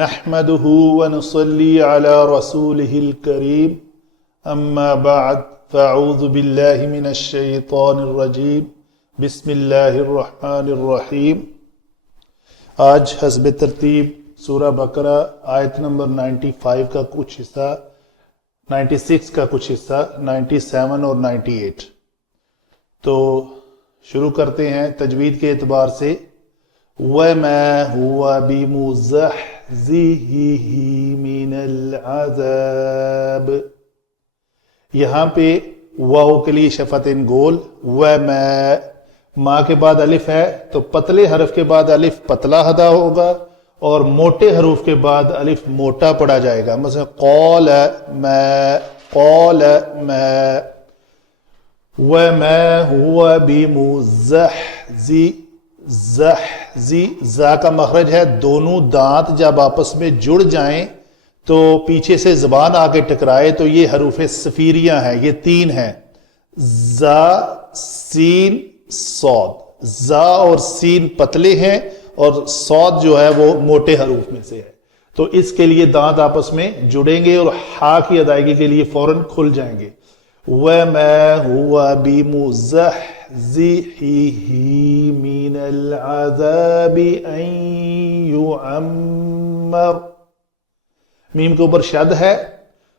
نحمده ونصلي على رسوله الكريم اما بعد فاعوذ بالله من الشیطان الرجیم بسم اللہ الرحمن الرحیم۔ آج حسب ترتیب سورہ بقرہ آیت نمبر 95 کا کچھ حصہ، 96 کا کچھ حصہ، 97 اور 98۔ تو شروع کرتے ہیں تجوید کے اعتبار سے۔ وَمَا هُوَ بِمُزَحْزِحِهِ مِنَ الْعَذَابِ، یہاں پہ واو کے لیے شفتین گول، وَمَا ما کے بعد الف ہے تو پتلے حرف کے بعد الف پتلا ادا ہوگا اور موٹے حروف کے بعد الف موٹا پڑا جائے گا، مثلا قَالَ مَا قَالَ مَا۔ وَمَا هُوَ بِمُزَحْزِحِهِ، زا کا مخرج ہے، دونوں دانت جب آپس میں جڑ جائیں تو پیچھے سے زبان آ کے ٹکرائے تو یہ حروف صفیریہ ہیں، یہ تین ہیں، زا سین صاد۔ زا اور سین پتلے ہیں اور صاد جو ہے وہ موٹے حروف میں سے ہے، تو اس کے لیے دانت آپس میں جڑیں گے اور ہا کی ادائیگی کے لیے فوراً کھل جائیں گے۔ وَمَا هُوَ بِمُزَحْزِحِهِ مِنَ الْعَذَابِ أَن يُعَمَّرَ، میم کے اوپر شد ہے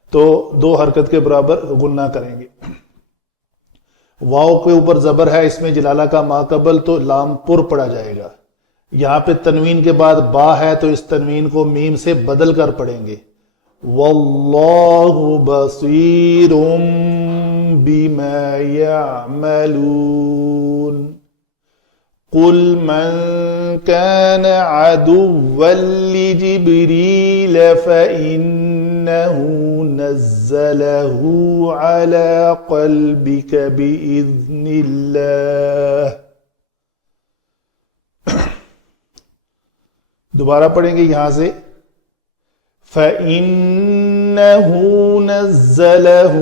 تو دو حرکت کے برابر غنہ کریں گے۔ واو کے اوپر زبر ہے، اس میں جلالہ کا ما قبل تو لام پر پڑا جائے گا۔ یہاں پہ تنوین کے بعد با ہے تو اس تنوین کو میم سے بدل کر پڑھیں گے۔ وَاللَّهُ بَصِيرٌ بِمَا يَعْمَلُونَ قُلْ مَنْ كَانَ عَدُوًّا لِجِبْرِيلَ فَإِنَّهُ نَزَّلَهُ عَلَى قَلْبِكَ بِإِذْنِ اللَّهِ، دوبارہ پڑھیں گے یہاں سے، فَإِنَّهُ نَزَّلَهُ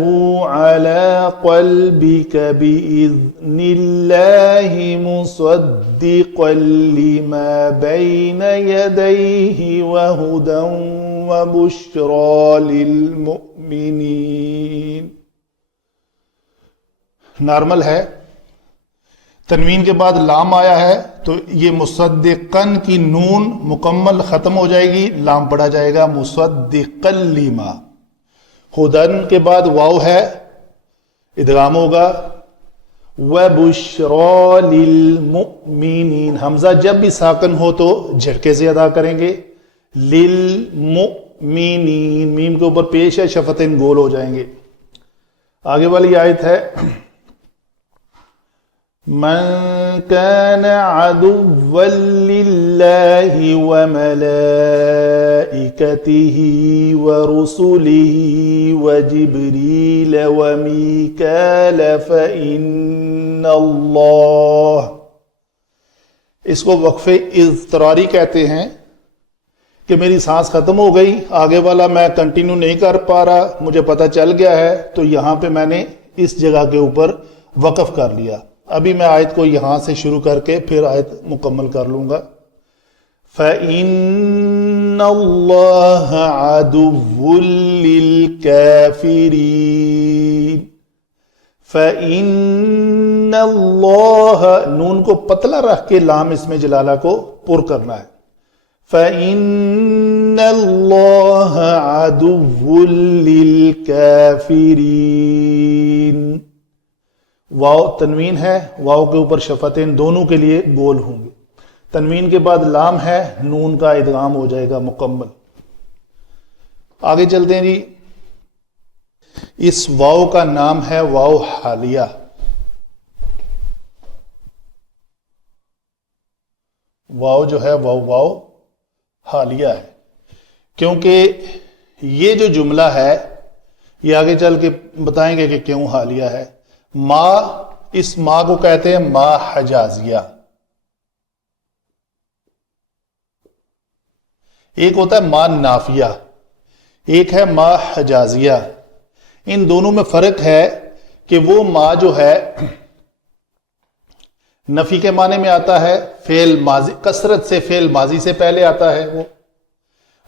عَلَى قَلْبِكَ بِإِذْنِ اللَّهِ مُصَدِّقًا لِمَا بَيْنَ يَدَيْهِ وَهُدًى وَبُشْرَى لِلْمُؤْمِنِينَ۔ نارمل ہے، تنوین کے بعد لام آیا ہے تو یہ مصدقن کی نون مکمل ختم ہو جائے گی، لام پڑا جائے گا مصدقن لما۔ ہدن کے بعد واو ہے، ادغام ہوگا۔ وَبُشْرَى لِلْمُؤْمِنِينَ، حمزہ جب بھی ساکن ہو تو جھٹکے سے ادا کریں گے۔ لِلْمُؤْمِنِينَ، میم کے اوپر پیش ہے، شفتین گول ہو جائیں گے۔ آگے والی آیت ہے، من كان عدوا لله وملائكته ورسله وجبريل وميكال فإن الله، اس کو وقف اضطراری کہتے ہیں کہ میری سانس ختم ہو گئی، آگے والا میں کنٹینیو نہیں کر پا رہا، مجھے پتہ چل گیا ہے تو یہاں پہ میں نے اس جگہ کے اوپر وقف کر لیا۔ ابھی میں آیت کو یہاں سے شروع کر کے پھر آیت مکمل کر لوں گا۔ فَإِنَّ اللَّهَ عَدُوٌّ لِلْكَافِرِينَ، فَإِنَّ اللَّهَ، نون کو پتلا رکھ کے لام اس میں جلالہ کو پر کرنا ہے۔ فَإِنَّ اللَّهَ عَدُوٌّ لِلْكَافِرِينَ، واو تنوین ہے، واو کے اوپر شفتین دونوں کے لیے گول ہوں گے، تنوین کے بعد لام ہے، نون کا ادغام ہو جائے گا مکمل۔ آگے چلتے ہیں جی، اس واو کا نام ہے واو حالیہ۔ واو جو ہے واو حالیہ ہے، کیونکہ یہ جو جملہ ہے یہ آگے چل کے بتائیں گے کہ کیوں حالیہ ہے۔ ما، اس ما کو کہتے ہیں ما حجازیہ، ایک ہوتا ہے ما نافیہ، ایک ہے ما حجازیہ۔ ان دونوں میں فرق ہے کہ وہ ما جو ہے نفی کے معنی میں آتا ہے، فعل ماضی کثرت سے فعل ماضی سے پہلے آتا ہے وہ،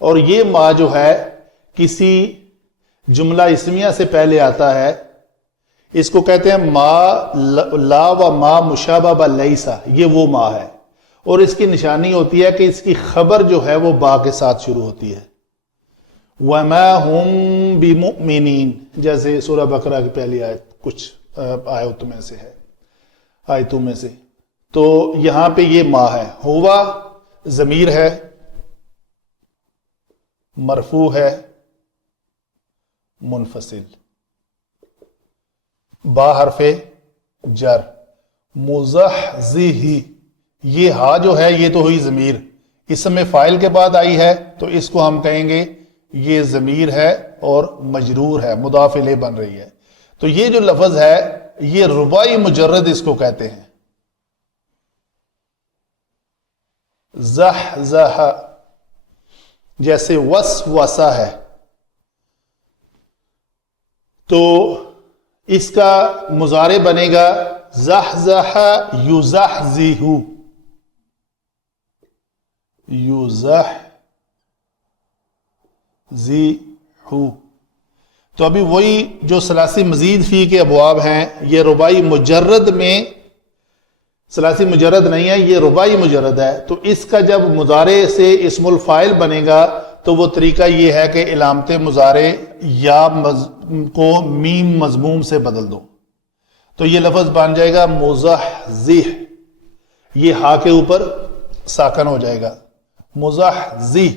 اور یہ ما جو ہے کسی جملہ اسمیہ سے پہلے آتا ہے، اس کو کہتے ہیں ما لا و ما مشابہ با لیسا، یہ وہ ما ہے، اور اس کی نشانی ہوتی ہے کہ اس کی خبر جو ہے وہ با کے ساتھ شروع ہوتی ہے۔ وَمَا هُمْ بِمُؤْمِنِينَ، جیسے سورہ بقرہ کی پہلی آیت کچھ آیتوں میں سے ہے، آیتوں میں سے۔ تو یہاں پہ یہ ما ہے، ہوا ضمیر ہے، مرفوع ہے، منفصل، با حرف جر، مزحزح، یہ ہا جو ہے یہ تو ہوئی ضمیر، اسم فاعل کے بعد آئی ہے تو اس کو ہم کہیں گے یہ ضمیر ہے اور مجرور ہے، مضاف الیہ بن رہی ہے۔ تو یہ جو لفظ ہے یہ رباعی مجرد اس کو کہتے ہیں۔ زحزح جیسے وسوسہ ہے، تو اس کا مضارع بنے گا زحزح یزحزح، یزحزح۔ تو ابھی وہی جو ثلاثی مزید فی کے ابواب ہیں، یہ رباعی مجرد میں، ثلاثی مجرد نہیں ہے، یہ رباعی مجرد ہے، تو اس کا جب مضارع سے اسم الفاعل بنے گا تو وہ طریقہ یہ ہے کہ علامت مضارع یا کو میم مضموم سے بدل دو، تو یہ لفظ بن جائے گا مزحزح، یہ ہا کے اوپر ساکن ہو جائے گا، مزحزح۔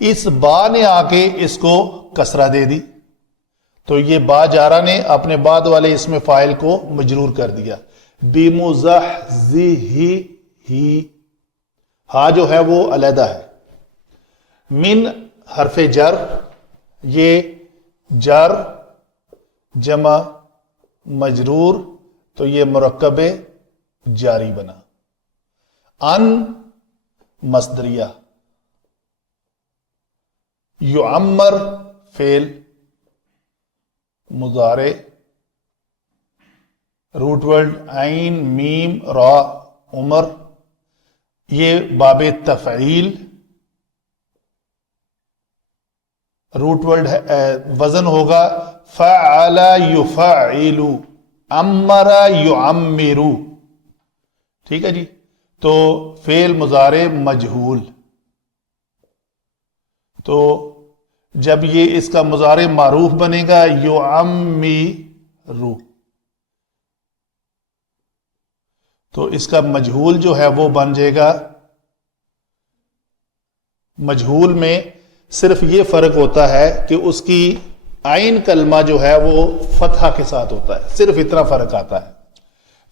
اس با نے آ کے اس کو کسرہ دے دی، تو یہ با جارہ نے اپنے بعد والے اسم فاعل کو مجرور کر دیا، بمزحزح ہی، ہا جو ہے وہ علیحدہ ہے۔ من حرف جر، یہ جر جمع مجرور، تو یہ مرکب جاری بنا۔ ان مصدریہ، یعمر فعل مضارع، روٹ ورڈ عین میم را عمر، یہ باب تفعیل، روٹ ورڈ وزن ہوگا فعل یفعل، امر یعمر، ٹھیک ہے جی۔ تو فعل مضارع مجہول، تو جب یہ اس کا مضارع معروف بنے گا یعمر، تو اس کا مجہول جو ہے وہ بن جائے گا، مجہول میں صرف یہ فرق ہوتا ہے کہ اس کی عین کلمہ جو ہے وہ فتحہ کے ساتھ ہوتا ہے، صرف اتنا فرق آتا ہے۔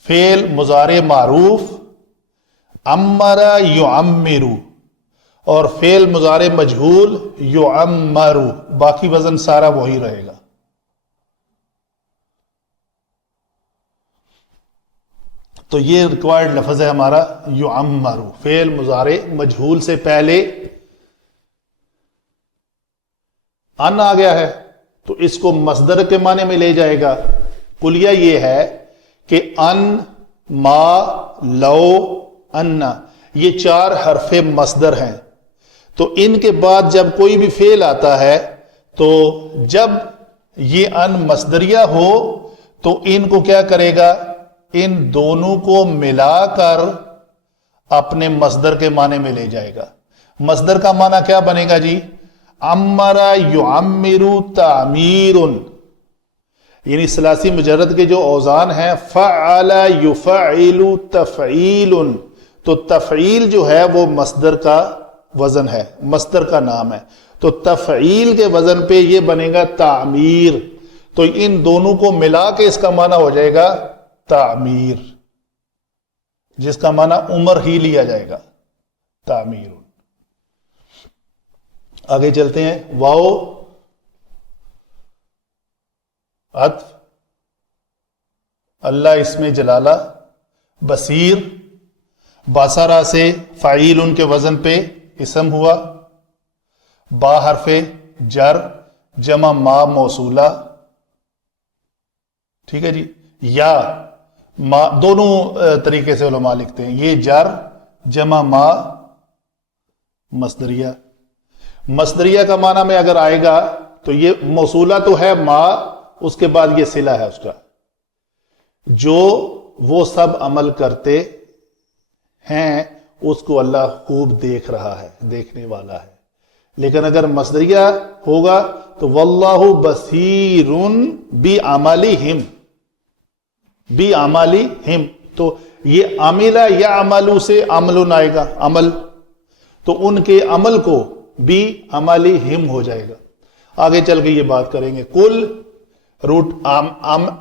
فعل مضارع معروف امر یعمر، اور فعل مضارع مجہول یعمر، باقی وزن سارا وہی رہے گا۔ تو یہ ریکوائرڈ لفظ ہے ہمارا یعمر، فعل مضارع مجہول سے پہلے ان آ گیا ہے تو اس کو مصدر کے معنی میں لے جائے گا۔ کلیہ یہ ہے کہ ان، ما، لو، ان، یہ چار حرف مصدر ہیں، تو ان کے بعد جب کوئی بھی فعل آتا ہے تو جب یہ ان مصدریہ ہو تو ان کو کیا کرے گا، ان دونوں کو ملا کر اپنے مصدر کے معنی میں لے جائے گا۔ مصدر کا معنی کیا بنے گا جی، امر یعمر تعمیر، یعنی ثلاثی مجرد کے جو اوزان ہیں فعل یفعل تفعیل، تو تفعیل جو ہے وہ مصدر کا وزن ہے، مصدر کا نام ہے، تو تفعیل کے وزن پہ یہ بنے گا تعمیر، تو ان دونوں کو ملا کے اس کا معنی ہو جائے گا تعمیر، جس کا معنی عمر ہی لیا جائے گا، تعمیر۔ آگے چلتے ہیں، واو عطف، اللہ اس میں جلالہ، بصیر، باسرا سے فعیل ان کے وزن پہ اسم ہوا، با حرف جر جمع ما موصولہ، ٹھیک ہے جی، یا ما، دونوں طریقے سے علماء لکھتے ہیں، یہ جر جمع ما مصدریہ، مصدریہ کا معنی میں اگر آئے گا تو یہ موصولہ تو ہے ما، اس کے بعد یہ صلہ ہے اس کا، جو وہ سب عمل کرتے ہیں اس کو اللہ خوب دیکھ رہا ہے، دیکھنے والا ہے۔ لیکن اگر مصدریہ ہوگا تو واللہ بصیر بعملہم، بعملہم، تو یہ عملہ یا عملو سے عمل آئے گا، عمل، تو ان کے عمل کو بعملہم ہو جائے گا۔ آگے چل کے یہ بات کریں گے۔ کل روٹ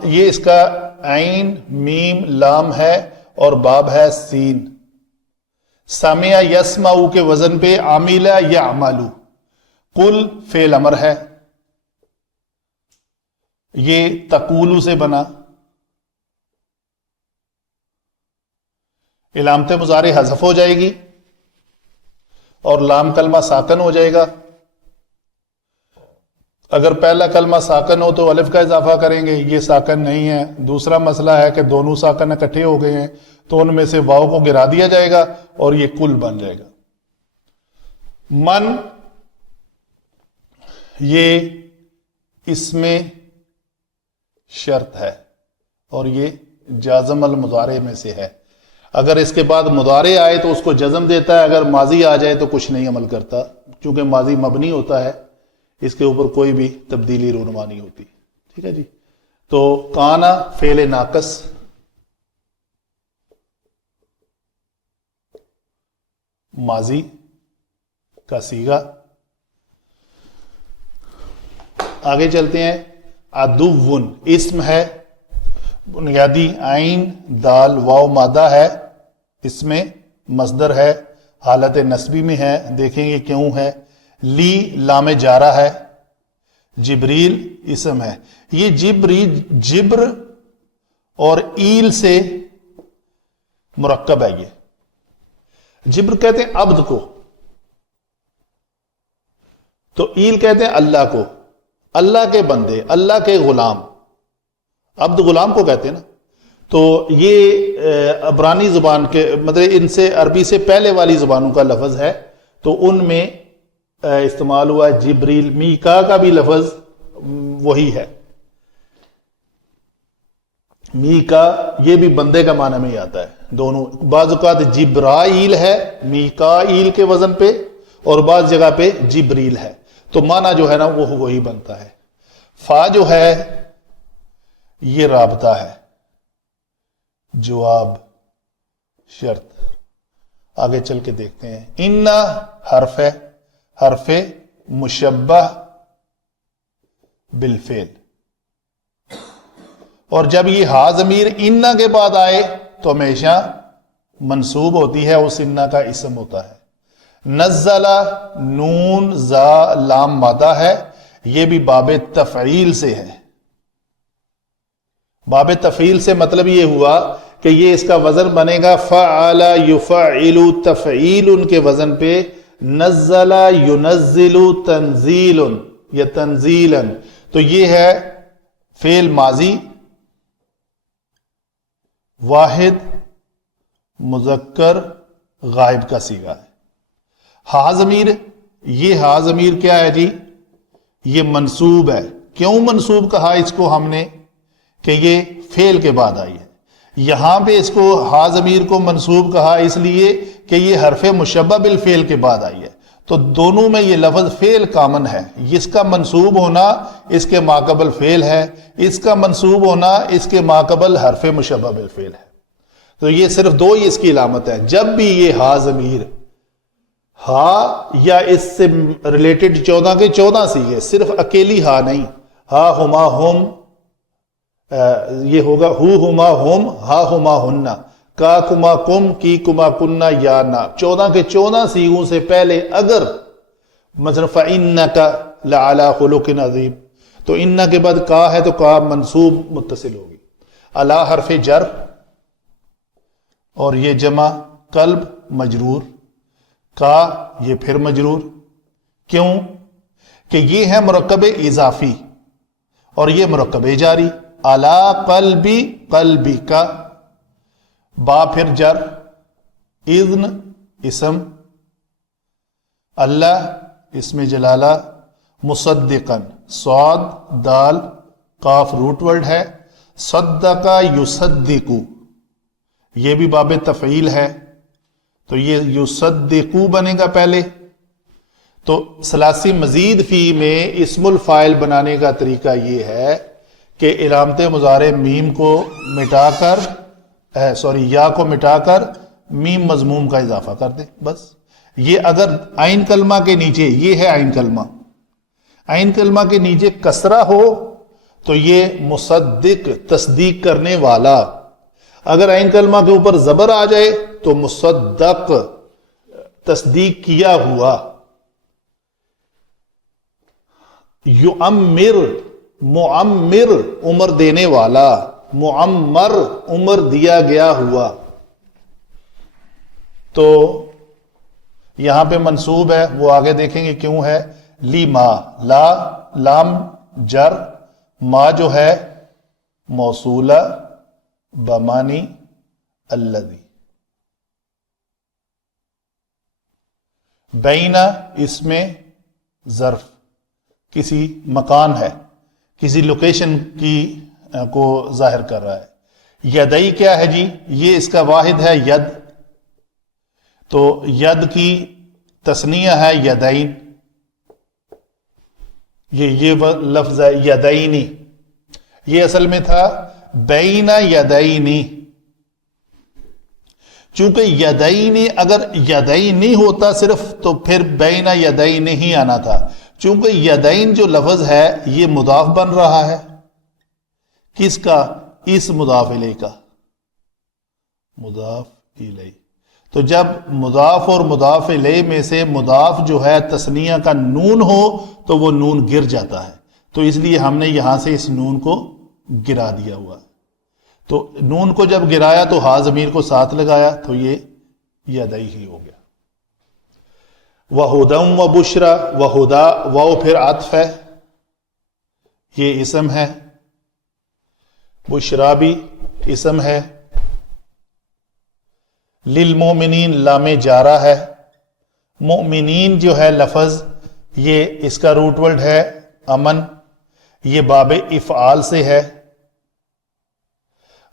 یہ اس کا عین میم لام ہے اور باب ہے سین۔ سمع یسمعو کے وزن پہ عاملہ یعملو، قل فعل امر ہے، یہ تقولو سے بنا، علامت مضارع حذف ہو جائے گی اور لام کلمہ ساکن ہو جائے گا۔ اگر پہلا کلمہ ساکن ہو تو الف کا اضافہ کریں گے، یہ ساکن نہیں ہے۔ دوسرا مسئلہ ہے کہ دونوں ساکن اکٹھے ہو گئے ہیں تو ان میں سے واو کو گرا دیا جائے گا اور یہ کل بن جائے گا۔ من یہ اس میں شرط ہے اور یہ جازم المضارع میں سے ہے۔ اگر اس کے بعد مضارع آئے تو اس کو جزم دیتا ہے، اگر ماضی آ جائے تو کچھ نہیں عمل کرتا، چونکہ ماضی مبنی ہوتا ہے، اس کے اوپر کوئی بھی تبدیلی رونما نہیں ہوتی۔ ٹھیک ہے جی۔ تو کانا فعل ناقص، ماضی کا صیغہ۔ آگے چلتے ہیں۔ عدوٌ اسم ہے، بنیادی عین دال واو مادہ ہے، اس میں مصدر ہے، حالت نسبی میں ہے، دیکھیں گے کیوں ہے۔ لی لام جارہ ہے، جبریل اسم ہے۔ یہ جبر اور ایل سے مرکب ہے۔ یہ جبر کہتے ہیں عبد کو، تو ایل کہتے ہیں اللہ کو، اللہ کے بندے، اللہ کے غلام، عبد غلام کو کہتے ہیں نا۔ تو یہ عبرانی زبان کے مطلب ان سے عربی سے پہلے والی زبانوں کا لفظ ہے، تو ان میں استعمال ہوا جبریل۔ میکا کا بھی لفظ وہی ہے، میکا یہ بھی بندے کا معنی میں ہی آتا ہے دونوں۔ بعض اوقات جبرائیل ہے میکائیل کے وزن پہ، اور بعض جگہ پہ جبریل ہے، تو معنی جو ہے نا وہ وہی بنتا ہے۔ فا جو ہے یہ رابطہ ہے، جواب شرط۔ آگے چل کے دیکھتے ہیں۔ انا حرف ہے، حرف مشبہ بالفعل، اور جب یہ ہا ضمیر انا کے بعد آئے تو ہمیشہ منصوب ہوتی ہے، اس انا کا اسم ہوتا ہے۔ نزلہ نون زا لام مادہ ہے، یہ بھی باب تفعیل سے ہے۔ باب تفعیل سے مطلب یہ ہوا کہ یہ اس کا وزن بنے گا فعل یفعل تفعیل کے وزن پہ، نزل ینزل تنزیل یا تنزیلا، تو یہ ہے فعل ماضی واحد مذکر غائب کا صیغہ ہے۔ ہا ضمیر، یہ ہا ضمیر کیا ہے جی؟ یہ منصوب ہے۔ کیوں منصوب کہا اس کو ہم نے؟ کہ یہ فعل کے بعد آئی ہے۔ یہاں پہ اس کو ہا ضمیر کو منصوب کہا اس لیے کہ یہ حرف مشبہ بالفعل کے بعد آئی ہے، تو دونوں میں یہ لفظ فعل کامن ہے۔ اس کا منصوب ہونا اس کے ماقبل فعل ہے، اس کا منصوب ہونا اس کے ماقبل حرف مشبہ بالفعل ہے۔ تو یہ صرف دو ہی اس کی علامت ہے۔ جب بھی یہ ہا ضمیر، ہا یا اس سے ریلیٹڈ 14 کے 14 صیغے، صرف اکیلی ہا نہیں، ہا ہما ہم، یہ ہوگا ہو ہما ہم، ہا ہما ہننا، کا کما کم، کی کما کننا، یا نا، 14 کے 14 صیغوں سے پہلے اگر مثلا فَإِنَّكَ لَعَلَىٰ خُلُقٍ عَظِيمٍ، تو انّا کے بعد کا ہے تو کا منصوب متصل ہوگی۔ علی حرف جر، اور یہ جمع قلب مجرور، کا یہ پھر مجرور۔ کیوں؟ کہ یہ ہے مرکب اضافی اور یہ مرکب جاری۔ علی قلبی، قلبی کا، با پھر جر، اذن اسم، اللہ اسم جلالہ مصدقن، صاد دال قاف روٹ ورڈ ہے، صدقہ یصدقو یہ بھی باب تفعیل ہے، تو یہ یصدقو بنے گا پہلے۔ تو ثلاثی مزید فی میں اسم الفاعل بنانے کا طریقہ یہ ہے کہ علامت مضارع میم کو مٹا کر یا کو مٹا کر میم مضموم کا اضافہ کر دیں، بس۔ یہ اگر عین کلمہ کے نیچے، یہ ہے عین کلمہ، عین کلمہ کے نیچے کسرہ ہو تو یہ مصدق تصدیق کرنے والا، اگر عین کلمہ کے اوپر زبر آ جائے تو مصدق تصدیق کیا ہوا۔ یعمر معمر عمر دینے والا، معمر عمر دیا گیا ہوا۔ تو یہاں پہ منصوب ہے، وہ آگے دیکھیں گے کیوں ہے۔ لی ما، لا لام جر، ما جو ہے موصولہ بمانی الذی، بینا اس میں ظرف کسی مکان ہے، کسی لوکیشن کی کو ظاہر کر رہا ہے۔ یدئی کیا ہے جی؟ یہ اس کا واحد ہے ید، تو ید کی تثنیہ ہے یدین، یہ لفظ ہے یدینی، یہ اصل میں تھا بین یدینی، چونکہ یدینی اگر یدینی ہوتا صرف تو پھر بین یدین ہی آنا تھا، چونکہ یدین جو لفظ ہے یہ مضاف بن رہا ہے، کس کا؟ اس مضاف الیہ کا، مضاف الیہ۔ تو جب مضاف اور مضاف الیہ میں سے مضاف جو ہے تثنیہ کا نون ہو تو وہ نون گر جاتا ہے، تو اس لیے ہم نے یہاں سے اس نون کو گرا دیا ہوا ہے۔ تو نون کو جب گرایا تو ہا ضمیر کو ساتھ لگایا تو یہ یدئی ہی ہو گیا۔ وَہُدًى وَبُشْرًى، وَہُدیٰ واو پھر عطف ہے، یہ اسم ہے، بشرا بھی اسم ہے، للمؤمنین لام جارہ ہے، مؤمنین جو ہے لفظ یہ اس کا روٹ ورڈ ہے امن، یہ باب افعال سے ہے،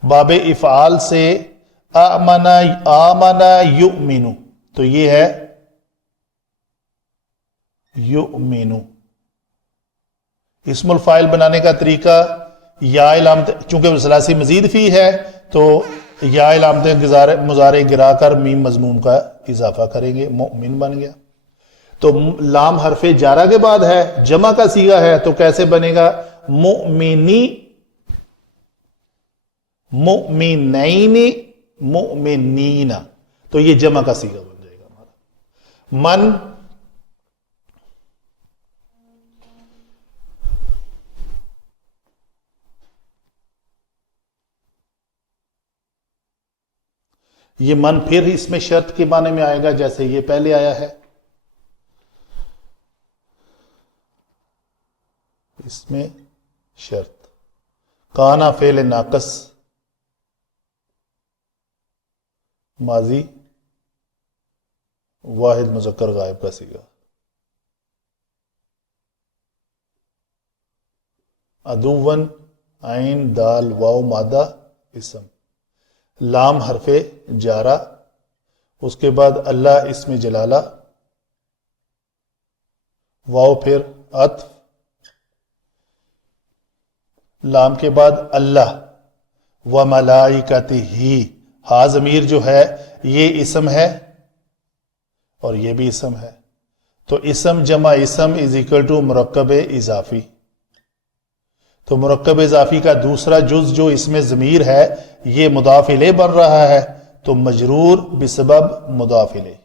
باب افعال سے آمنا یؤمنو، تو یہ ہے یؤمنو۔ اسم الفاعل بنانے کا طریقہ یا علامت، چونکہ ثلاثی مزید فی ہے تو یا علامت مضارع گرا کر میم مضموم کا اضافہ کریں گے، مؤمن بن گیا۔ تو لام حرف جارہ کے بعد ہے، جمع کا صیغہ ہے، تو کیسے بنے گا؟ مؤمنی، مؤمنین، مؤمنین، تو یہ جمع کا صیغہ بن جائے گا ہمارا۔ من، یہ من پھر اس میں شرط کے معنی میں آئے گا جیسے یہ پہلے آیا ہے، اس میں شرط۔ کانا فعل ناقص ماضی واحد مذکر غائب کا صیغہ۔ عدوً عین دال واو مادہ اسم، لام حرف جارہ، اس کے بعد اللہ اسم جلالہ، واو پھر عطف، لام کے بعد اللہ، وملائکتہ، ہا ضمیر جو ہے یہ اسم ہے اور یہ بھی اسم ہے، تو اسم جمع اسم از اکول ٹو مرکب اضافی۔ تو مرکب اضافی کا دوسرا جز جو اس میں ضمیر ہے یہ مضاف الیہ بن رہا ہے، تو مجرور بسبب مضاف الیہ،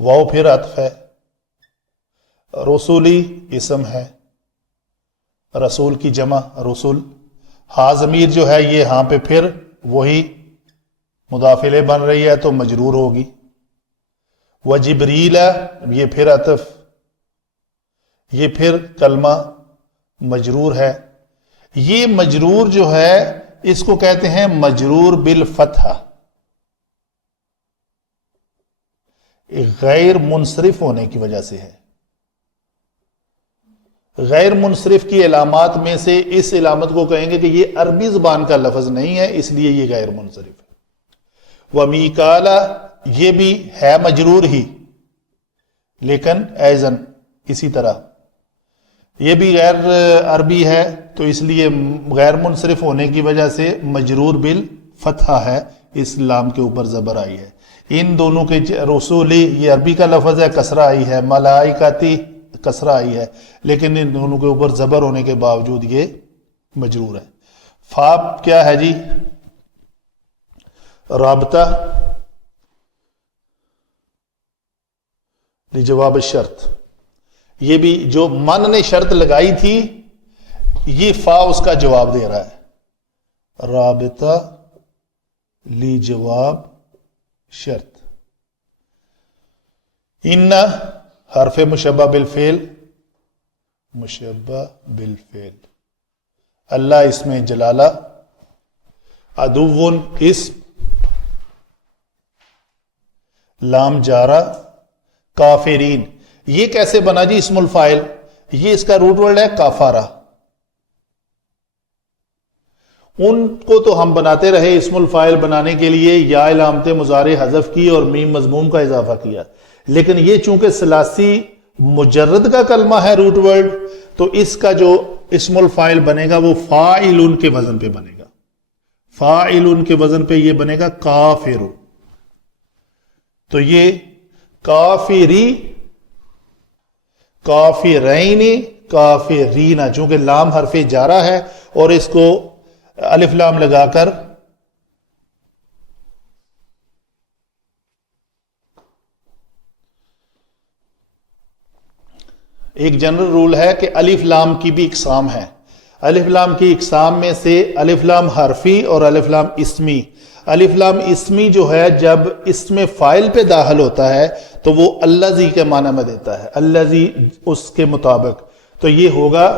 واو پھر عطف ہے، رسولی اسم ہے، رسول کی جمع رسول، ہا ضمیر جو ہے یہ ہاں پہ پھر وہی مضاف الیہ بن رہی ہے تو مجرور ہوگی، وجبریل یہ پھر عطف، یہ پھر کلمہ مجرور ہے۔ یہ مجرور جو ہے اس کو کہتے ہیں مجرور بالفتحہ، غیر منصرف ہونے کی وجہ سے ہے۔ غیر منصرف کی علامات میں سے اس علامت کو کہیں گے کہ یہ عربی زبان کا لفظ نہیں ہے، اس لیے یہ غیر منصرف ہے۔ ومیکالا یہ بھی ہے مجرور ہی، لیکن ایزن اسی طرح یہ بھی غیر عربی ہے، تو اس لیے غیر منصرف ہونے کی وجہ سے مجرور بالفتحہ ہے، اس لام کے اوپر زبر آئی ہے۔ ان دونوں کے رسولی یہ عربی کا لفظ ہے، کسرہ آئی ہے، ملائکتی کسرہ آئی ہے، لیکن ان دونوں کے اوپر زبر ہونے کے باوجود یہ مجرور ہے۔ فاب کیا ہے جی؟ رابطہ لجواب الشرط، یہ بھی جو من نے شرط لگائی تھی، یہ فا اس کا جواب دے رہا ہے۔ رابطہ لجواب شرط۔ ان حرف مشبہ بالفعل، مشبہ بالفعل۔ اللہ اس میں جلالہ، عدوٌ اسم، لام جارہ، کافرین۔ یہ کیسے بنا جی اسم الفاعل؟ یہ اس کا روٹ ورڈ ہے کافارہ۔ ان کو تو ہم بناتے رہے اسم الفاعل بنانے کے لیے یا علامت مضارع حذف کی اور میم مضموم کا اضافہ کیا، لیکن یہ چونکہ ثلاثی مجرد کا کلمہ ہے روٹ ورڈ، تو اس کا جو اسم الفاعل بنے گا وہ فاعلن کے وزن پہ بنے گا۔ فاعلن کے وزن پہ یہ بنے گا کافر۔ تو یہ کافری، کافرین، کافرین، چونکہ لام حرف جارہ ہے اور اس کو الف لام لگا کر ایک جنرل رول ہے کہ الف لام کی بھی اقسام ہے۔ الف لام کی اقسام میں سے الف لام حرفی اور الف لام اسمی۔ الف لام اسمی جو ہے جب اسم فاعل پہ داخل ہوتا ہے تو وہ الذی کے معنی میں دیتا ہے، الذی اس کے مطابق، تو یہ ہوگا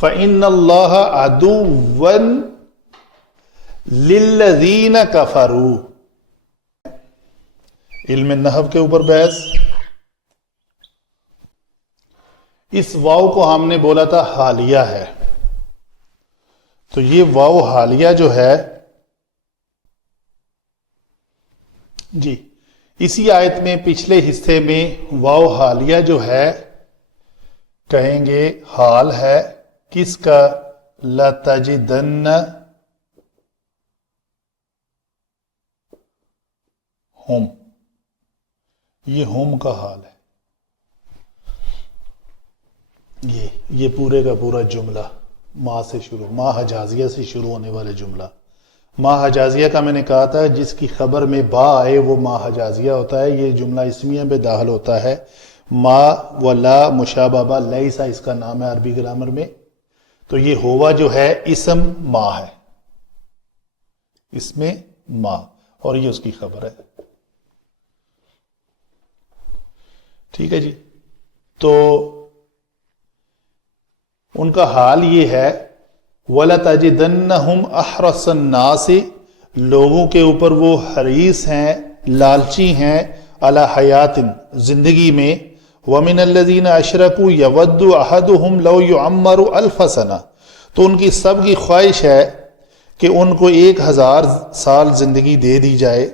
فَإِنَّ اللَّهَ عَدُوًّا لِلَّذِينَ كَفَرُوا۔ علم نحو کے اوپر بحث۔ اس واو کو ہم نے بولا تھا حالیہ ہے، تو یہ واو حالیہ جو ہے جی اسی آیت میں پچھلے حصے میں واو حالیہ جو ہے کہیں گے حال ہے کس کا؟ لَتَجِدَنَّ ہم، یہ ہم کا حال ہے۔ یہ پورے کا پورا جملہ ما سے شروع، ما حجازیہ سے شروع ہونے والے جملہ۔ ما حجازیہ کا میں نے کہا تھا جس کی خبر میں با آئے وہ ما حجازیہ ہوتا ہے، یہ جملہ اسمیہ پہ داخل ہوتا ہے۔ ما و لا مشابہ با، لیسا اس کا نام ہے عربی گرامر میں، تو یہ ہوا جو ہے اسم ما ہے، اس میں ما، اور یہ اس کی خبر ہے۔ ٹھیک ہے جی، تو ان کا حال یہ ہے وَلَتَجِدَنَّهُمْ أَحْرَصَ النَّاسِ، لوگوں کے اوپر وہ حریص ہیں، لالچی ہیں، عَلَى حَيَاتٍ زندگی میں، وَمِنَ الَّذِينَ أَشْرَكُوا يَوَدُّ أَحَدُهُمْ لَوْ يُعَمَّرُ أَلْفَ سَنَةٍ، تو ان کی سب کی خواہش ہے کہ ان کو 1000 سال زندگی دے دی جائے۔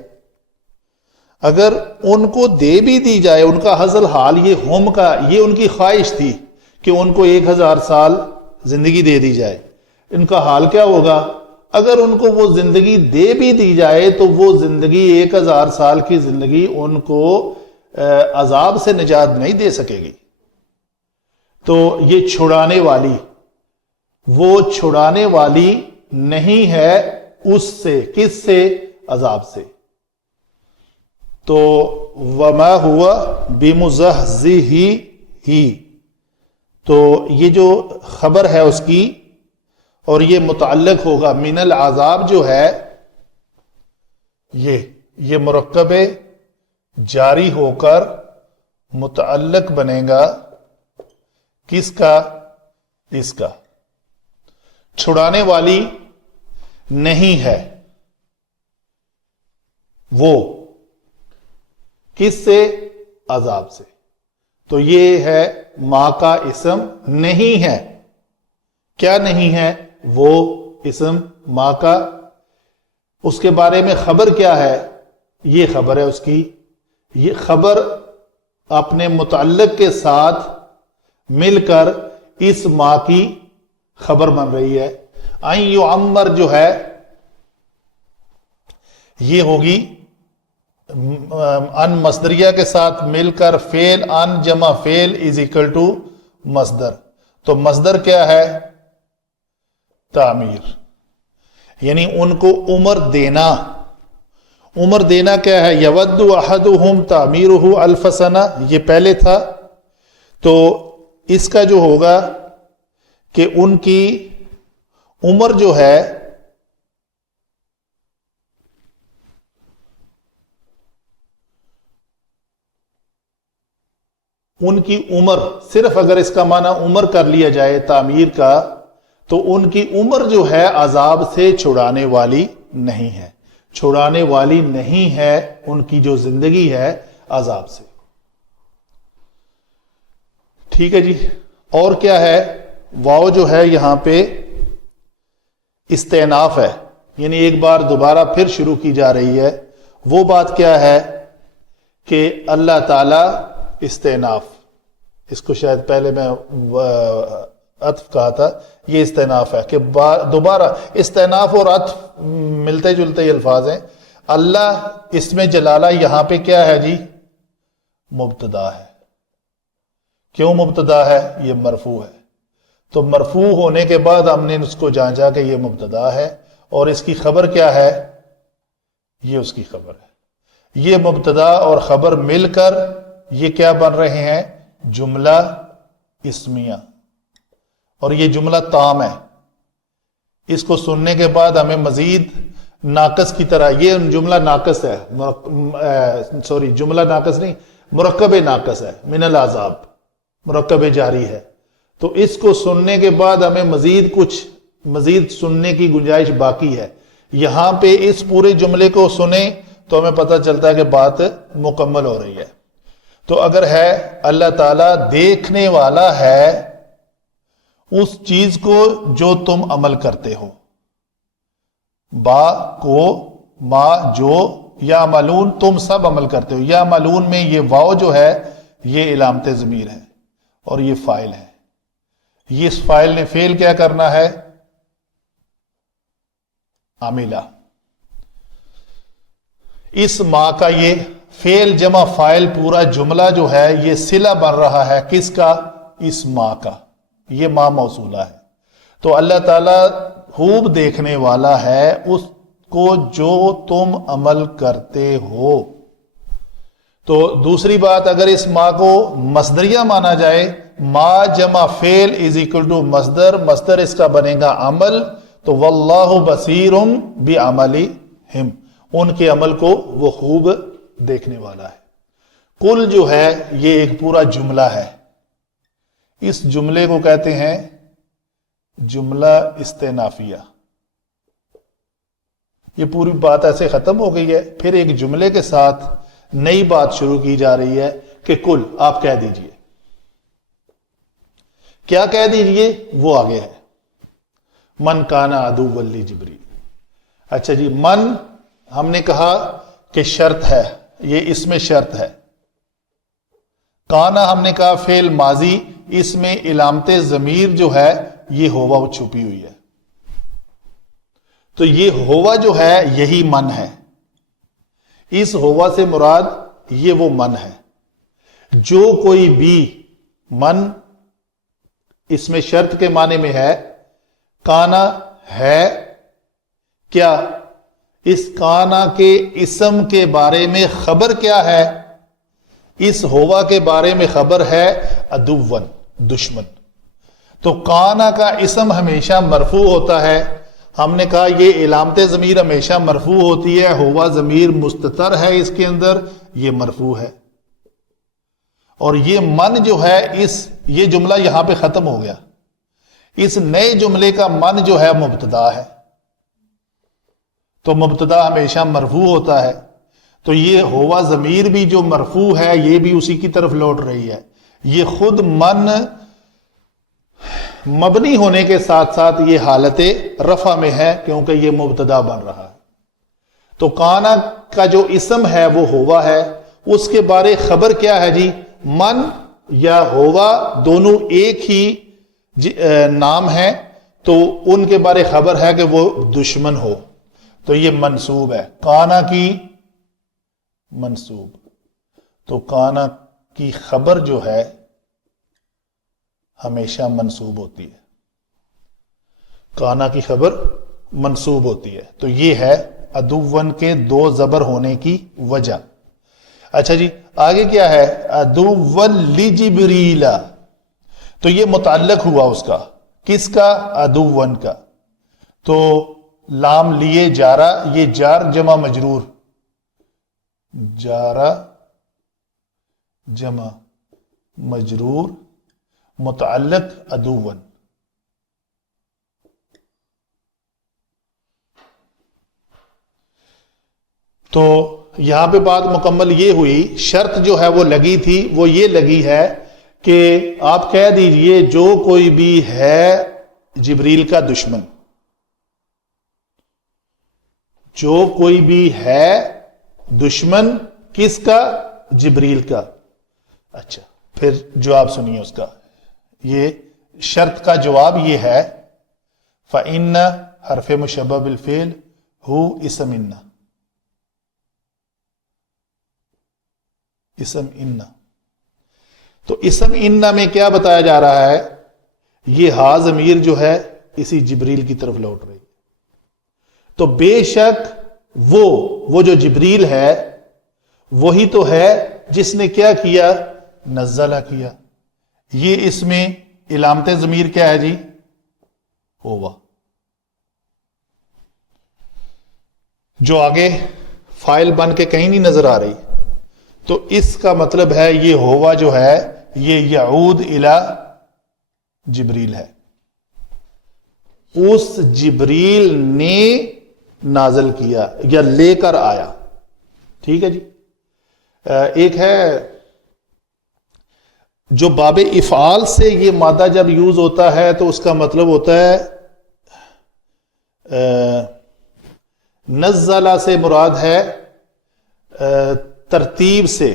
اگر ان کو دے بھی دی جائے، ان کا حاصل حال یہ ہم کا، یہ ان کی خواہش تھی کہ ان کو 1000 سال زندگی دے دی جائے، ان کا حال کیا ہوگا؟ اگر ان کو وہ زندگی دے بھی دی جائے تو وہ زندگی 1000 سال کی زندگی ان کو عذاب سے نجات نہیں دے سکے گی۔ تو یہ چھڑانے والی، وہ چھڑانے والی نہیں ہے اس سے، کس سے؟ عذاب سے۔ تو وما ہوا بمزحزحہ، تو یہ جو خبر ہے اس کی، اور یہ متعلق ہوگا من العذاب جو ہے، یہ مرکب جاری ہو کر متعلق بنے گا کس کا؟ اس کا۔ چھڑانے والی نہیں ہے وہ، کس سے؟ عذاب سے. تو یہ ہے ما کا اسم نہیں ہے. کیا نہیں ہے؟ وہ اسم ما کا. اس کے بارے میں خبر کیا ہے؟ یہ خبر ہے اس کی. یہ خبر اپنے متعلق کے ساتھ مل کر اس ما کی خبر بن رہی ہے. این یعمر جو ہے یہ ہوگی ان مصدریہ کے ساتھ مل کر فعل ان جمع فعل از اکول ٹو مصدر. تو مصدر کیا ہے؟ تعمیر. یعنی ان کو عمر دینا. عمر دینا کیا ہے؟ یود احدہم تعمیرہ الف سنہ، یہ پہلے تھا. تو اس کا جو ہوگا کہ ان کی عمر جو ہے ان کی عمر، صرف اگر اس کا معنی عمر کر لیا جائے تعمیر کا، تو ان کی عمر جو ہے عذاب سے چھڑانے والی نہیں ہے. چھڑانے والی نہیں ہے ان کی جو زندگی ہے عذاب سے. ٹھیک ہے جی. اور کیا ہے؟ واو جو ہے یہاں پہ استئناف ہے، یعنی ایک بار دوبارہ پھر شروع کی جا رہی ہے. وہ بات کیا ہے کہ اللہ تعالی استئناف، اس کو شاید پہلے میں عطف کہا تھا، یہ استئناف ہے کہ دوبارہ. استئناف اور عطف ملتے جلتے الفاظ ہیں. اللہ اس میں جلالہ یہاں پہ کیا ہے جی؟ مبتدا ہے. کیوں مبتدا ہے؟ یہ مرفوع ہے. تو مرفوع ہونے کے بعد ہم نے اس کو جانچا کہ یہ مبتدا ہے، اور اس کی خبر کیا ہے؟ یہ اس کی خبر ہے. یہ مبتدا اور خبر مل کر یہ کیا بن رہے ہیں؟ جملہ اسمیہ. اور یہ جملہ تام ہے. اس کو سننے کے بعد ہمیں مزید ناقص کی طرح، یہ جملہ ناقص ہے، جملہ ناقص نہیں، مرکب ناقص ہے، من العذاب، مرکب جاری ہے. تو اس کو سننے کے بعد ہمیں مزید سننے کی گنجائش باقی ہے. یہاں پہ اس پورے جملے کو سنیں تو ہمیں پتہ چلتا ہے کہ بات مکمل ہو رہی ہے. تو اگر ہے اللہ تعالیٰ دیکھنے والا ہے اس چیز کو جو تم عمل کرتے ہو. با کو، ما جو، یا ملون، تم سب عمل کرتے ہو. یا ملون میں یہ واو جو ہے یہ علامت ضمیر ہے اور یہ فاعل ہے. یہ اس فاعل نے فعل کیا کرنا ہے؟ عاملہ. اس ما کا یہ فعل جمع فاعل پورا جملہ جو ہے یہ صلہ بن رہا ہے کس کا؟ اس ما کا. یہ ما موصولہ ہے. تو اللہ تعالیٰ خوب دیکھنے والا ہے اس کو جو تم عمل کرتے ہو. تو دوسری بات، اگر اس ما کو مصدریہ مانا جائے، ما جمع فعل از اکول ٹو مصدر، مصدر اس کا بنے گا عمل. تو واللہ بصیر بعملہم، ان کے عمل کو وہ خوب دیکھنے والا ہے. کل جو ہے یہ ایک پورا جملہ ہے. اس جملے کو کہتے ہیں جملہ استئنافیہ. یہ پوری بات ایسے ختم ہو گئی ہے، پھر ایک جملے کے ساتھ نئی بات شروع کی جا رہی ہے کہ کل آپ کہہ دیجئے. کیا کہہ دیجئے؟ وہ آگے ہے. من کانا عدوا لجبریل. اچھا جی، من ہم نے کہا کہ شرط ہے، یہ اس میں شرط ہے. کانا ہم نے کہا فعل ماضی، اس میں علامت ضمیر جو ہے یہ ہوا وہ چھپی ہوئی ہے. تو یہ ہوا جو ہے یہی من ہے. اس ہوا سے مراد یہ وہ من ہے. جو کوئی بھی من اس میں شرط کے معنی میں ہے. کانا ہے کیا؟ اس کانا کے اسم کے بارے میں خبر کیا ہے؟ اس ہوا کے بارے میں خبر ہے عدوً، دشمن. تو کانا کا اسم ہمیشہ مرفوع ہوتا ہے. ہم نے کہا یہ علامت ضمیر ہمیشہ مرفوع ہوتی ہے. ہوا ضمیر مستتر ہے اس کے اندر، یہ مرفوع ہے. اور یہ من جو ہے یہ جملہ یہاں پہ ختم ہو گیا. اس نئے جملے کا من جو ہے مبتدا ہے. تو مبتدا ہمیشہ مرفوع ہوتا ہے. تو یہ ہوا ضمیر بھی جو مرفوع ہے یہ بھی اسی کی طرف لوٹ رہی ہے. یہ خود من مبنی ہونے کے ساتھ ساتھ یہ حالت رفع میں ہے کیونکہ یہ مبتدا بن رہا ہے. تو کانا کا جو اسم ہے وہ ہوا ہے، اس کے بارے خبر کیا ہے جی؟ من یا ہوا دونوں ایک ہی نام ہے، تو ان کے بارے خبر ہے کہ وہ دشمن ہو، تو یہ منصوب ہے. کانا کی منصوب، تو کانا کی خبر جو ہے ہمیشہ منصوب ہوتی ہے. کانا کی خبر منصوب ہوتی ہے. تو یہ ہے عدوً کے دو زبر ہونے کی وجہ. اچھا جی آگے کیا ہے؟ عدوً لجبریل، تو یہ متعلق ہوا اس کا، کس کا؟ عدوً کا. تو لام لیے جارا، یہ جار جمع مجرور، جارا جمع مجرور متعلق عدوً. تو یہاں پہ بات مکمل یہ ہوئی. شرط جو ہے وہ لگی تھی، وہ یہ لگی ہے کہ آپ کہہ دیجئے جو کوئی بھی ہے جبریل کا دشمن، جو کوئی بھی ہے دشمن کس کا؟ جبریل کا. اچھا پھر جواب سنیے اس کا. یہ شرط کا جواب یہ ہے فَإِنَّ حرف مشبہ بالفعل ہو اسم ان، اسم ان. تو اسم ان میں کیا بتایا جا رہا ہے؟ یہ ہا ضمیر جو ہے اسی جبریل کی طرف لوٹ رہی ہے. تو بے شک وہ جو جبریل ہے وہی تو ہے جس نے کیا کیا؟ نزلہ کیا. یہ اس میں علامت ضمیر کیا ہے جی؟ ہوا. جو آگے فائل بن کے کہیں نہیں نظر آ رہی، تو اس کا مطلب ہے یہ ہوا جو ہے یہ یعود الی جبریل ہے، اس جبریل نے نازل کیا یا لے کر آیا. ٹھیک ہے جی. ایک ہے جو باب افعال سے یہ مادہ جب یوز ہوتا ہے تو اس کا مطلب ہوتا ہے نزلہ سے مراد ہے ترتیب سے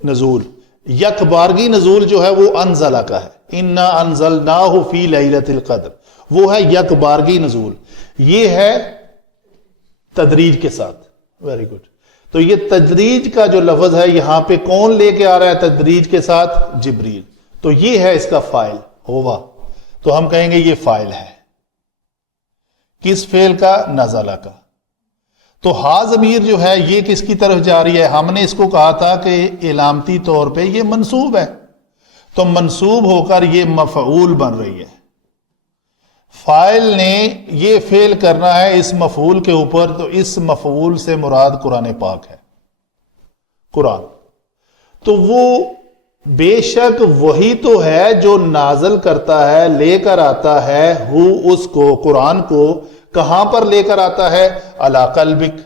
نزول. یک بارگی نزول جو ہے وہ انزلہ کا ہے، انا انزلناہ فی لیلۃ القدر، وہ ہے یک بارگی نزول. یہ ہے تدریج کے ساتھ. Very good. تو یہ تدریج کا جو لفظ ہے یہاں پہ کون لے کے آ رہا ہے تدریج کے ساتھ؟ جبریل. تو یہ ہے اس کا فاعل ہوا. تو ہم کہیں گے یہ فاعل ہے کس فعل کا؟ نزلہ کا. تو ہا ضمیر جو ہے یہ کس کی طرف جا رہی ہے؟ ہم نے اس کو کہا تھا کہ علامتی طور پہ یہ منصوب ہے، تو منصوب ہو کر یہ مفعول بن رہی ہے. فاعل نے یہ فعل کرنا ہے اس مفعول کے اوپر، تو اس مفعول سے مراد قرآن پاک ہے، قرآن. تو وہ بے شک وہی تو ہے جو نازل کرتا ہے، لے کر آتا ہے اس کو، قرآن کو. کہاں پر لے کر آتا ہے؟ علی قلبک.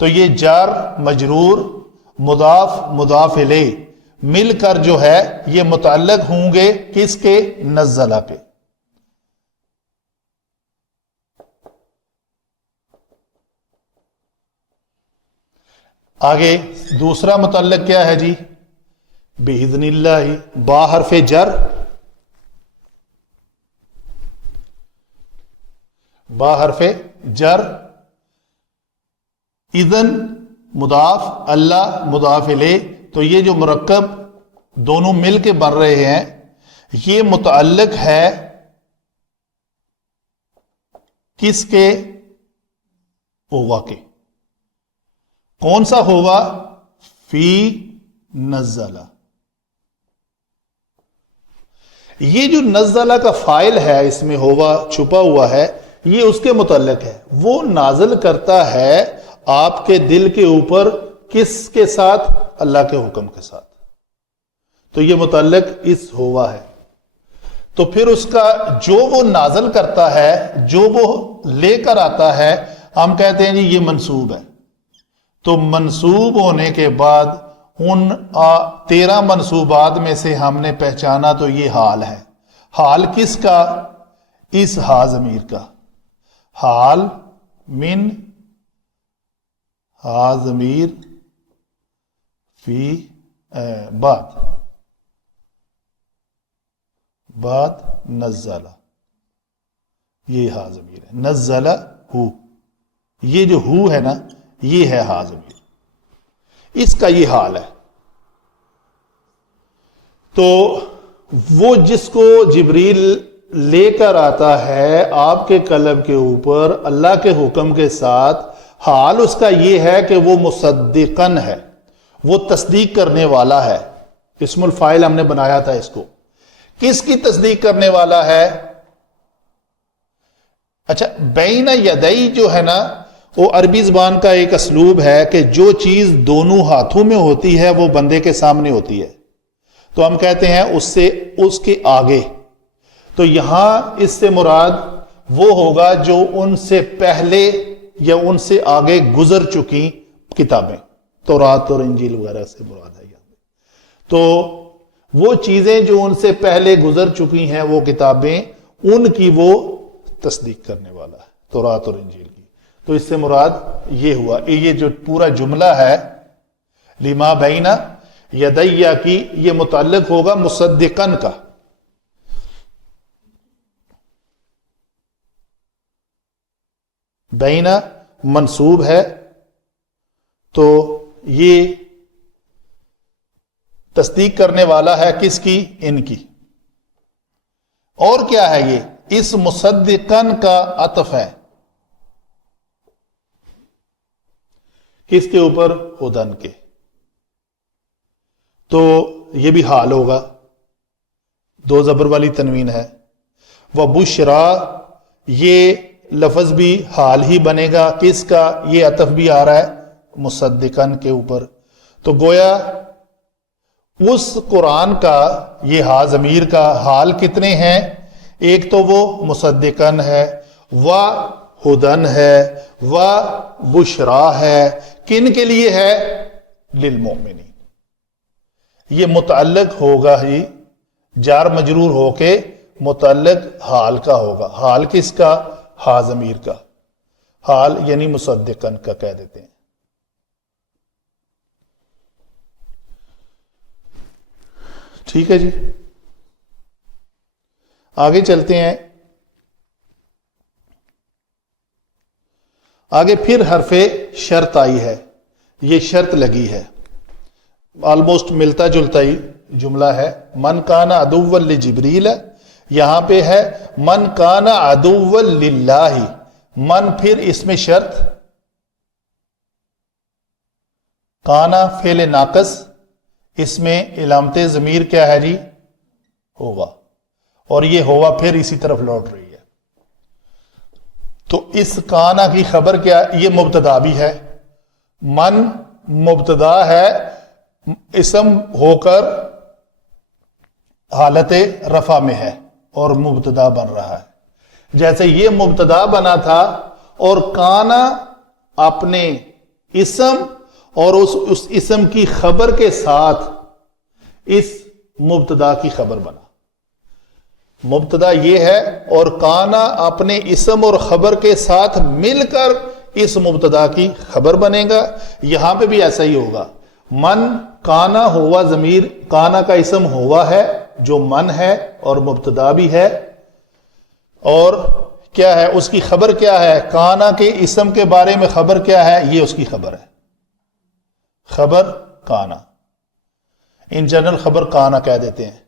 تو یہ جار مجرور مضاف مضاف الیہ مل کر جو ہے یہ متعلق ہوں گے کس کے؟ نزلہ کے. آگے دوسرا متعلق کیا ہے جی؟ بِإِذْنِ اللَّهِ، با حرف جر، با حرف جر، اذن مضاف، اللہ مضاف الیہ. تو یہ جو مرکب دونوں مل کے بن رہے ہیں یہ متعلق ہے کس کے؟ ہوا کے. کون سا ہوا؟ فی نزلہ. یہ جو نزلہ کا فاعل ہے اس میں ہوا چھپا ہوا ہے، یہ اس کے متعلق ہے. وہ نازل کرتا ہے آپ کے دل کے اوپر کس کے ساتھ؟ اللہ کے حکم کے ساتھ. تو یہ متعلق اس ہوا ہے. تو پھر اس کا جو وہ نازل کرتا ہے، جو وہ لے کر آتا ہے، ہم کہتے ہیں جی یہ منصوب ہے. تو منسوب ہونے کے بعد ان 13 منصوبات میں سے ہم نے پہچانا تو یہ حال ہے. حال کس کا؟ اس ہا ضمیر کا. حال من ہا ضمیر فی بعد نزلہ، یہ ہا ضمیر ہے. نزلہ ہو، یہ جو ہو ہے نا یہ ہے ہا ضمیر، اس کا یہ حال ہے. تو وہ جس کو جبریل لے کر آتا ہے آپ کے قلب کے اوپر اللہ کے حکم کے ساتھ، حال اس کا یہ ہے کہ وہ مصدقن ہے، وہ تصدیق کرنے والا ہے. اسم الفاعل ہم نے بنایا تھا اس کو. کس کی تصدیق کرنے والا ہے؟ اچھا، بین یدئی جو ہے نا وہ عربی زبان کا ایک اسلوب ہے کہ جو چیز دونوں ہاتھوں میں ہوتی ہے وہ بندے کے سامنے ہوتی ہے تو ہم کہتے ہیں اس کے آگے. تو یہاں اس سے مراد وہ ہوگا جو ان سے پہلے یا ان سے آگے گزر چکی کتابیں، تورات اور انجیل وغیرہ سے مراد ہے یہاں. تو وہ چیزیں جو ان سے پہلے گزر چکی ہیں وہ کتابیں، ان کی وہ تصدیق کرنے والا ہے، تورات اور انجیل کی. تو اس سے مراد یہ ہوا. یہ جو پورا جملہ ہے لما بین یدیہ کی، یہ متعلق ہوگا مصدقن کا. بین منصوب ہے تو یہ تصدیق کرنے والا ہے کس کی؟ ان کی. اور کیا ہے یہ؟ اس مصدقن کا عطف ہے کس کے اوپر؟ ہدن کے. تو یہ بھی حال ہوگا، 2 زبر والی تنوین ہے. وبشرا، یہ لفظ بھی حال ہی بنے گا. کس کا؟ یہ عطف بھی آ رہا ہے مصدقن کے اوپر. تو گویا اس قرآن کا یہ ہا ضمیر کا حال کتنے ہیں؟ ایک تو وہ مصدقن ہے، و ہدن ہے، و بشرا ہے. کن کے لیے ہے؟ للمؤمنین. یہ متعلق ہوگا ہی، جار مجرور ہو کے متعلق حال کا ہوگا. حال کس کا؟ ہا ضمیر کا. حال یعنی مصدقن کا کہہ دیتے ہیں. ٹھیک ہے جی، آگے چلتے ہیں. آگے پھر حرف شرط آئی ہے. یہ شرط لگی ہے، آلموسٹ ملتا جلتا ہی جملہ ہے. من کان عدوا لجبریل، یہاں پہ ہے من کان عدوا للہ. من پھر اس میں شرط، کانا فعل ناقص، اس میں علامت ضمیر کیا ہے جی؟ ہوگا. اور یہ ہوا پھر اسی طرف لوٹ رہی ہے. تو اس کانا کی خبر کیا؟ یہ مبتدا بھی ہے. من مبتدا ہے، اسم ہو کر حالت رفع میں ہے اور مبتدا بن رہا ہے. جیسے یہ مبتدا بنا تھا اور کانا اپنے اسم اور اس اسم کی خبر کے ساتھ اس مبتدا کی خبر بنا. مبتدا یہ ہے اور کانا اپنے اسم اور خبر کے ساتھ مل کر اس مبتدا کی خبر بنے گا. یہاں پہ بھی ایسا ہی ہوگا. من کانا ہوا ضمیر، کانا کا اسم ہوا ہے جو من ہے اور مبتدا بھی ہے. اور کیا ہے اس کی خبر؟ کیا ہے؟ کانا کے اسم کے بارے میں خبر کیا ہے؟ یہ اس کی خبر ہے. خبر کانا، ان جنرل خبر کانا کہہ دیتے ہیں.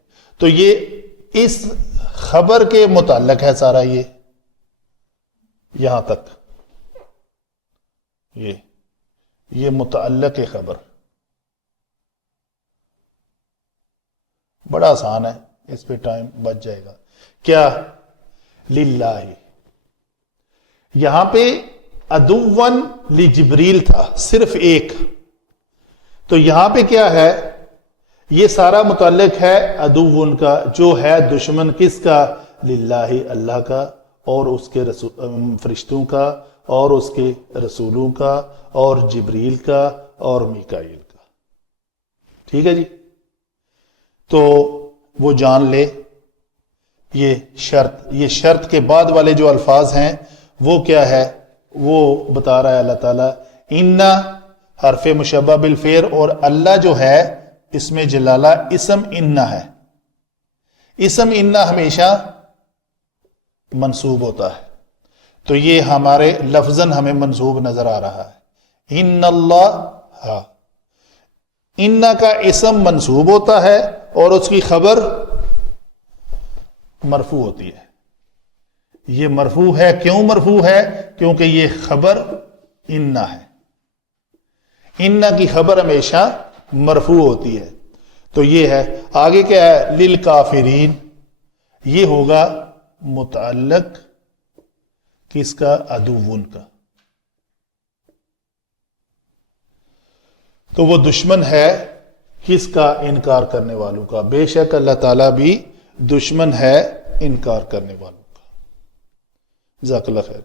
تو یہ اس خبر کے متعلق ہے سارا. یہ یہاں تک یہ متعلق ہے خبر. بڑا آسان ہے، اس پہ ٹائم بچ جائے گا. کیا؟ للہ. یہاں پہ عدوً لجبریل تھا صرف ایک، تو یہاں پہ کیا ہے؟ یہ سارا متعلق ہے عدوً کا، جو ہے دشمن. کس کا؟ للہ، اللہ کا اور اس کے فرشتوں کا اور اس کے رسولوں کا اور جبریل کا اور میکائیل کا. ٹھیک ہے جی. تو وہ جان لے یہ شرط کے بعد والے جو الفاظ ہیں وہ کیا ہے؟ وہ بتا رہا ہے اللہ تعالیٰ. انا حرف مشبہ بالفعل، اور اللہ جو ہے اس میں جلالہ اسم انا ہے. اسم انا ہمیشہ منصوب ہوتا ہے، تو یہ ہمارے لفظاً ہمیں منصوب نظر آ رہا ہے. ان اللہ، انا کا اسم منصوب ہوتا ہے اور اس کی خبر مرفوع ہوتی ہے. یہ مرفوع ہے، کیوں مرفوع ہے؟ کیونکہ یہ خبر انا ہے. انا کی خبر ہمیشہ مرفوع ہوتی ہے. تو یہ ہے. آگے کیا ہے؟ للکافرین، یہ ہوگا متعلق کس کا؟ عدوون کا. تو وہ دشمن ہے کس کا؟ انکار کرنے والوں کا. بے شک اللہ تعالیٰ بھی دشمن ہے انکار کرنے والوں کا. جزاک اللہ خیر.